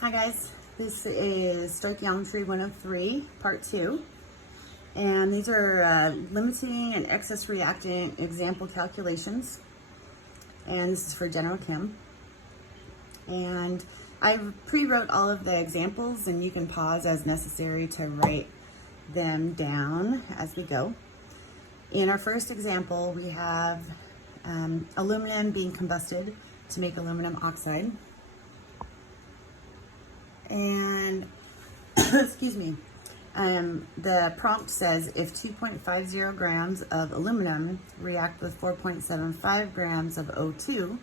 Hi guys, this is GenChemStoich103 part 2, and these are limiting and excess reactant example calculations, and this is for general chem. And I pre-wrote all of the examples, and you can pause as necessary to write them down as we go. In our first example, we have aluminum being combusted to make aluminum oxide. And excuse me, the prompt says if 2.50 grams of aluminum react with 4.75 grams of O2,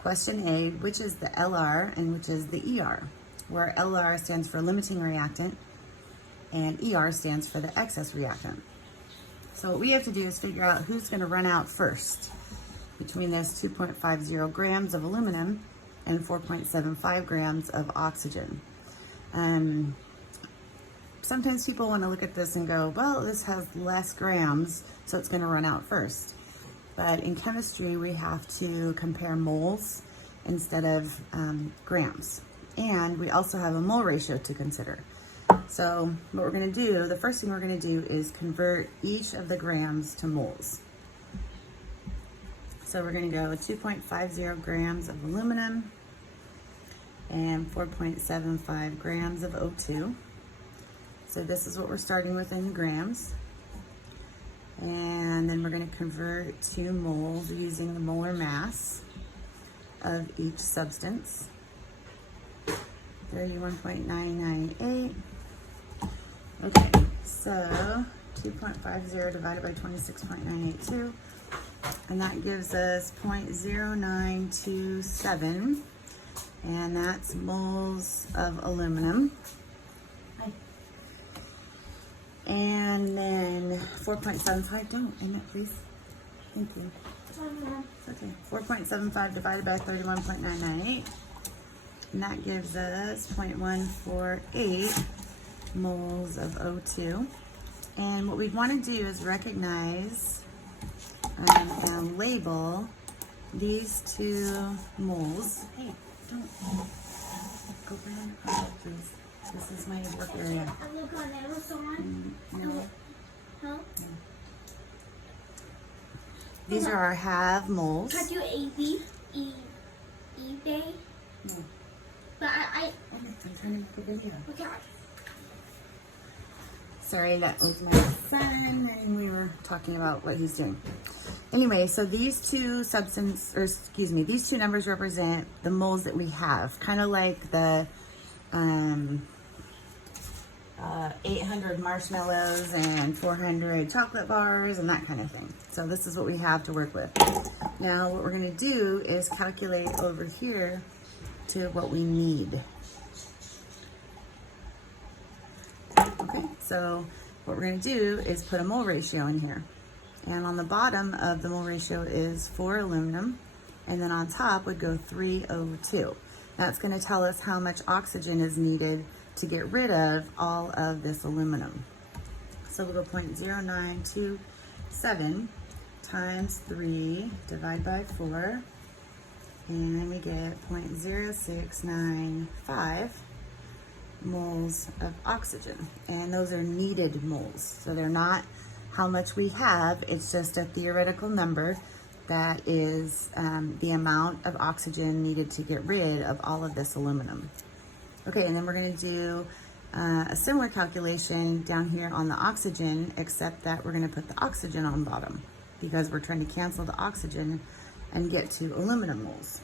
question A, which is the LR and which is the ER, where LR stands for limiting reactant and ER stands for the excess reactant. So what we have to do is figure out who's going to run out first between this 2.50 grams of aluminum and 4.75 grams of oxygen. Sometimes people want to look at this and go, well, this has less grams, so it's going to run out first. But in chemistry, we have to compare moles instead of grams. And we also have a mole ratio to consider. So what we're going to do, the first thing we're going to do is convert each of the grams to moles. So we're going to go with 2.50 grams of aluminum and 4.75 grams of O2. So this is what we're starting with in grams. And then we're going to convert to moles using the molar mass of each substance. 31.998. Okay, so 2.50 divided by 26.982. And that gives us 0.0927, and that's moles of aluminum. And then 4.75, don't end it please. Thank you. Okay, 4.75 divided by 31.998, and that gives us 0.148 moles of O2. And what we'd want to do is recognize and label these two moles. Hey, don't go around, please. This is my work area. These are our half moles. Can I do A-B? E-Bay? No. But I'm trying to make a video. okay. Sorry, that was my son, and we were talking about what he's doing. Anyway, so these two these two numbers represent the moles that we have, kind of like the 800 marshmallows and 400 chocolate bars and that kind of thing. So this is what we have to work with. Now, what we're going to do is calculate over here to what we need. Okay, so what we're going to do is put a mole ratio in here. And on the bottom of the mole ratio is 4 aluminum, and then on top would go 3 O2. That's going to tell us how much oxygen is needed to get rid of all of this aluminum. So we'll go 0.0927 times 3 divided by 4, and we get 0.0695 moles of oxygen. And those are needed moles. So they're not how much we have, it's just a theoretical number that is the amount of oxygen needed to get rid of all of this aluminum. Okay, and then we're going to do a similar calculation down here on the oxygen, except that we're going to put the oxygen on bottom because we're trying to cancel the oxygen and get to aluminum moles.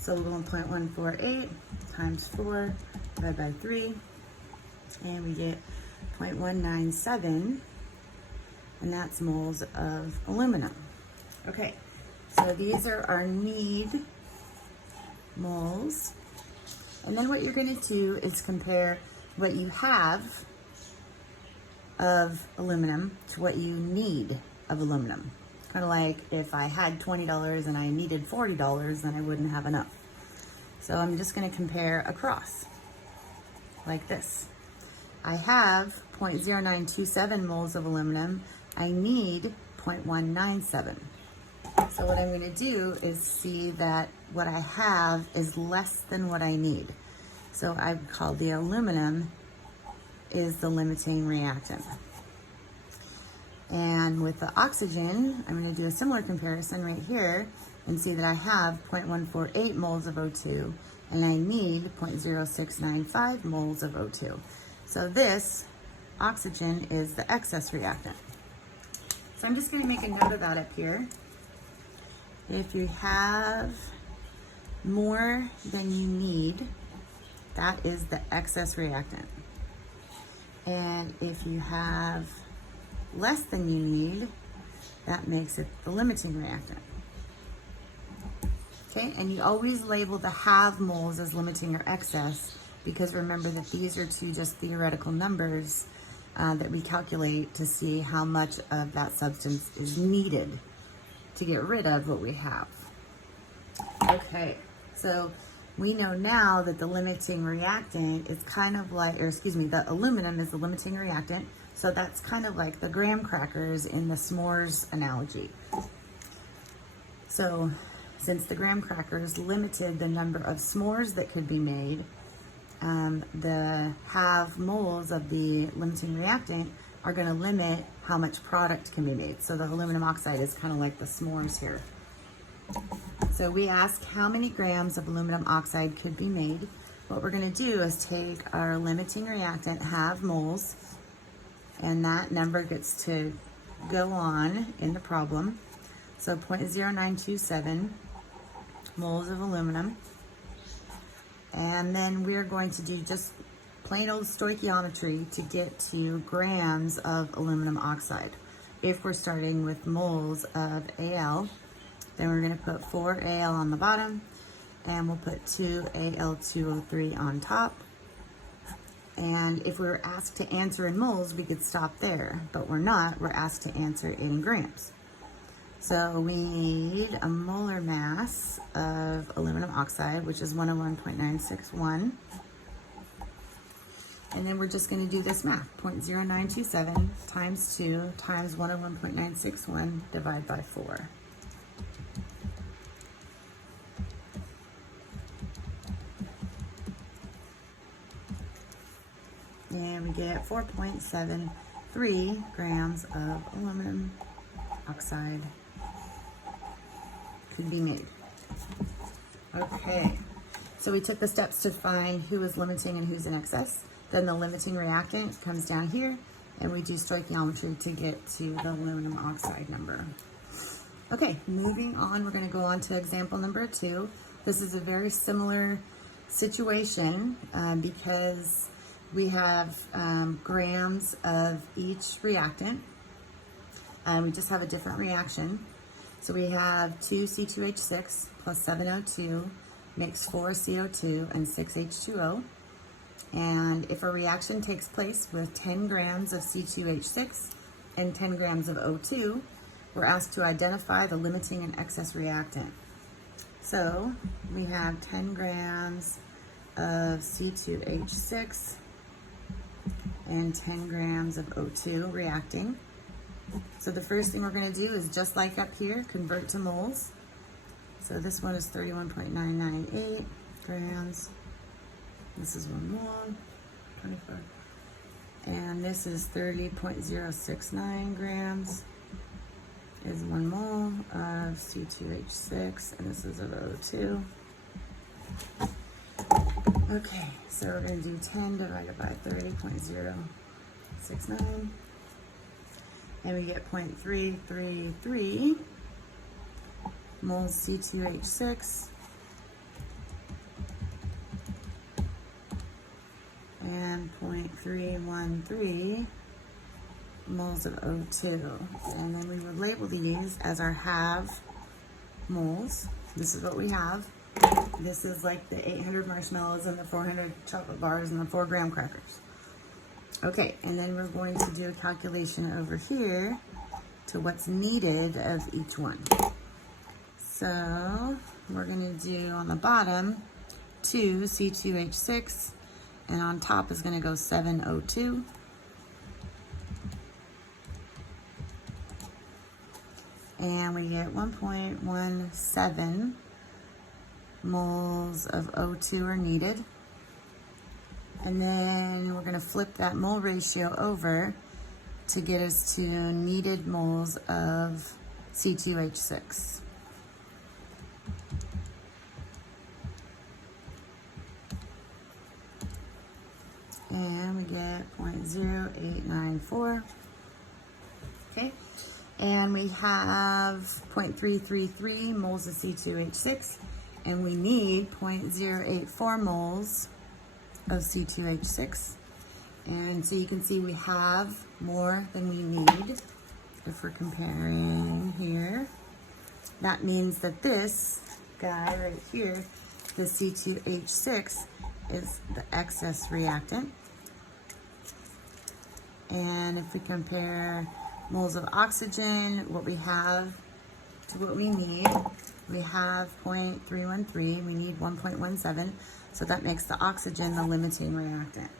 So we'll go on 0.148 times 4 divided by 3, and we get 0.197, and that's moles of aluminum. Okay, so these are our need moles. And then what you're going to do is compare what you have of aluminum to what you need of aluminum. Kind of like if I had $20 and I needed $40, then I wouldn't have enough. So I'm just going to compare across like this. I have 0.0927 moles of aluminum. I need 0.197. So what I'm going to do is see that what I have is less than what I need. So I've called the aluminum is the limiting reactant. And with the oxygen, I'm going to do a similar comparison right here and see that I have 0.148 moles of O2 and I need 0.0695 moles of O2. So this oxygen is the excess reactant. So I'm just going to make a note of that up here. If you have more than you need, that is the excess reactant. And if you have less than you need, that makes it the limiting reactant. Okay, and you always label the have moles as limiting or excess, because remember that these are two just theoretical numbers that we calculate to see how much of that substance is needed to get rid of what we have. Okay, so we know now that the limiting reactant is kind of like, or excuse me, the aluminum is the limiting reactant. So that's kind of like the graham crackers in the s'mores analogy. So since the graham crackers limited the number of s'mores that could be made, the half moles of the limiting reactant are going to limit how much product can be made. So the aluminum oxide is kind of like the s'mores here. So we ask how many grams of aluminum oxide could be made. What we're going to do is take our limiting reactant, half moles, and that number gets to go on in the problem. So 0.0927 moles of aluminum. And then we're going to do just plain old stoichiometry to get to grams of aluminum oxide. If we're starting with moles of Al, then we're going to put 4 Al on the bottom, and we'll put 2 Al2O3 on top. And if we were asked to answer in moles, we could stop there, but we're not. We're asked to answer in grams. So we need a molar mass of aluminum oxide, which is 101.961. And then we're just going to do this math. 0.0927 times 2 times 101.961 divided by 4. And we get 4.73 grams of aluminum oxide could be made. Okay, so we took the steps to find who is limiting and who's in excess. Then the limiting reactant comes down here, and we do stoichiometry to get to the aluminum oxide number. Okay, moving on, we're going to go on to example number 2. This is a very similar situation because we have grams of each reactant. We just have a different reaction. So we have 2 C2H6 plus 7 O2 makes 4 CO2 and 6 H2O. And if a reaction takes place with 10 grams of C2H6 and 10 grams of O2, we're asked to identify the limiting and excess reactant. So we have 10 grams of C2H6 and 10 grams of O2 reacting. So the first thing we're going to do is, just like up here, convert to moles. So this one is 31.998 grams. This is 1 mole, 24. And this is 30.069 grams is 1 mole of C2H6, and this is of O2. Okay, so we're going to do 10 divided by 30.069, and we get 0.333 moles C2H6 and 0.313 moles of O2. And then we would label these as our half moles. This is what we have. This is like the 800 marshmallows and the 400 chocolate bars and the 4 graham crackers. Okay, and then we're going to do a calculation over here to what's needed of each one. So we're going to do on the bottom 2 C2H6, and on top is going to go 7 O2. And we get 1.17 moles of O2 are needed. And then we're going to flip that mole ratio over to get us to needed moles of C2H6. And we get 0.0894. Okay. And we have 0.333 moles of C2H6, and we need 0.084 moles of C2H6. And so you can see we have more than we need if we're comparing here. That means that this guy right here, the C2H6, is the excess reactant. And if we compare moles of oxygen, what we have to what we need, we have 0.313, we need 1.17, so that makes the oxygen the limiting reactant.